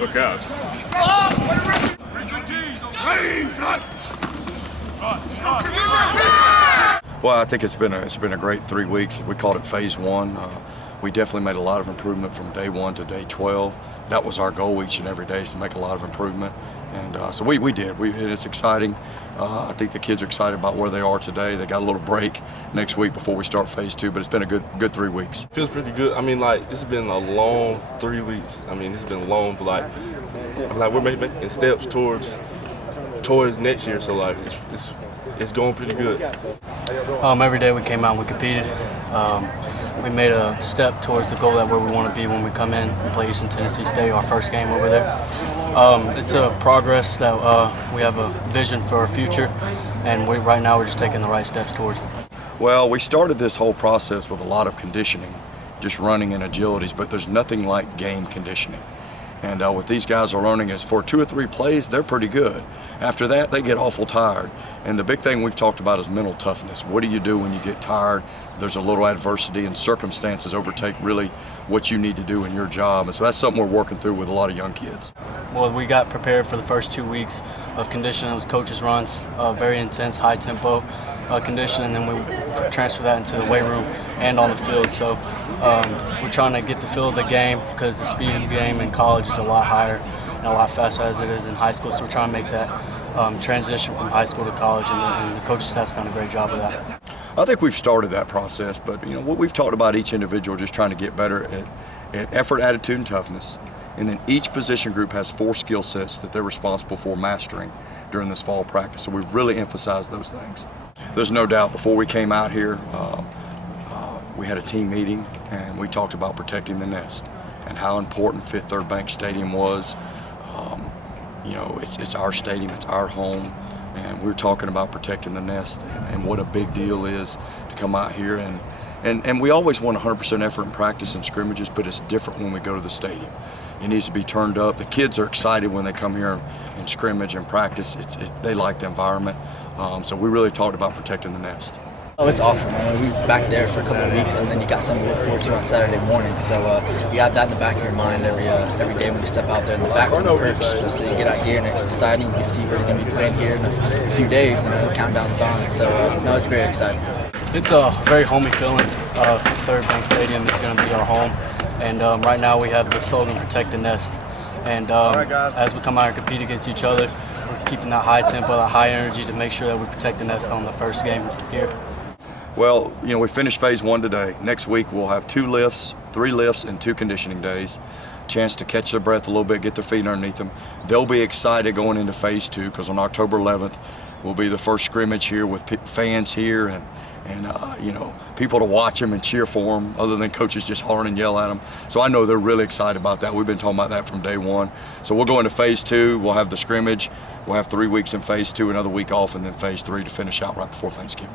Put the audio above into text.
Look out. Well, I think it's been a great 3 weeks. We called it phase one. We definitely made a lot of improvement from day 1 to day 12. That was our goal each and every day, is to make a lot of improvement. And so we did. And it's exciting. I think the kids are excited about where they are today. They got a little break next week before we start phase 2, but it's been a good 3 weeks. Feels pretty good. I mean, like, it's been a long 3 weeks. I mean, it's been long, but like we're making steps towards next year. So like it's going pretty good. Every day we came out and we competed. We made a step towards the goal that where we want to be when we come in and play Eastern Tennessee State, our first game over there. It's a progress that we have a vision for our future, and right now we're just taking the right steps towards it. Well, we started this whole process with a lot of conditioning, just running and agilities, but there's nothing like game conditioning. And what these guys are learning is for 2 or 3 plays, they're pretty good. After that, they get awful tired. And the big thing we've talked about is mental toughness. What do you do when you get tired? There's a little adversity and circumstances overtake really what you need to do in your job. And so that's something we're working through with a lot of young kids. Well, we got prepared for the first 2 weeks of conditioning. It was coaches' runs, very intense, high tempo conditioning, and then we transfer that into the weight room and on the field. So we're trying to get the feel of the game, because the speed of the game in college is a lot higher and a lot faster as it is in high school. So we're trying to make that transition from high school to college, and the coaching staff's done a great job of that. I think we've started that process, but what we've talked about each individual just trying to get better at effort, attitude, and toughness. And then each position group has 4 skill sets that they're responsible for mastering during this fall practice. So we've really emphasized those things. There's no doubt before we came out here, we had a team meeting and we talked about protecting the nest and how important Fifth Third Bank Stadium was. It's our stadium, it's our home, and we're talking about protecting the nest and what a big deal is to come out here and we always want 100% effort in practice and scrimmages, but it's different when we go to the stadium. It needs to be turned up. The kids are excited when they come here and scrimmage and practice. They like the environment. So we really talked about protecting the nest. Oh, it's awesome. We were back there for a couple of weeks, and then you got something to look forward to on Saturday morning. So you have that in the back of your mind every day when you step out there in the back of the perch. Just so you get out here and it's exciting. You can see we're going to be playing here in a few days. The countdown's on. So no, it's very exciting. It's a very homey feeling. Third Bank Stadium is going to be our home, and right now we have the slogan "Protect the Nest." And as we come out and compete against each other, we're keeping that high tempo, that high energy to make sure that we protect the nest on the first game here. Well, we finished phase 1 today. Next week we'll have 2 lifts, 3 lifts, and 2 conditioning days. Chance to catch their breath a little bit, get their feet underneath them. They'll be excited going into phase 2, because on October 11th will be the first scrimmage here with fans here and people to watch them and cheer for them, other than coaches just hollering and yell at them. So I know they're really excited about that. We've been talking about that from day 1. So we'll go into phase 2. We'll have the scrimmage. We'll have 3 weeks in phase 2, another week off, and then phase 3 to finish out right before Thanksgiving.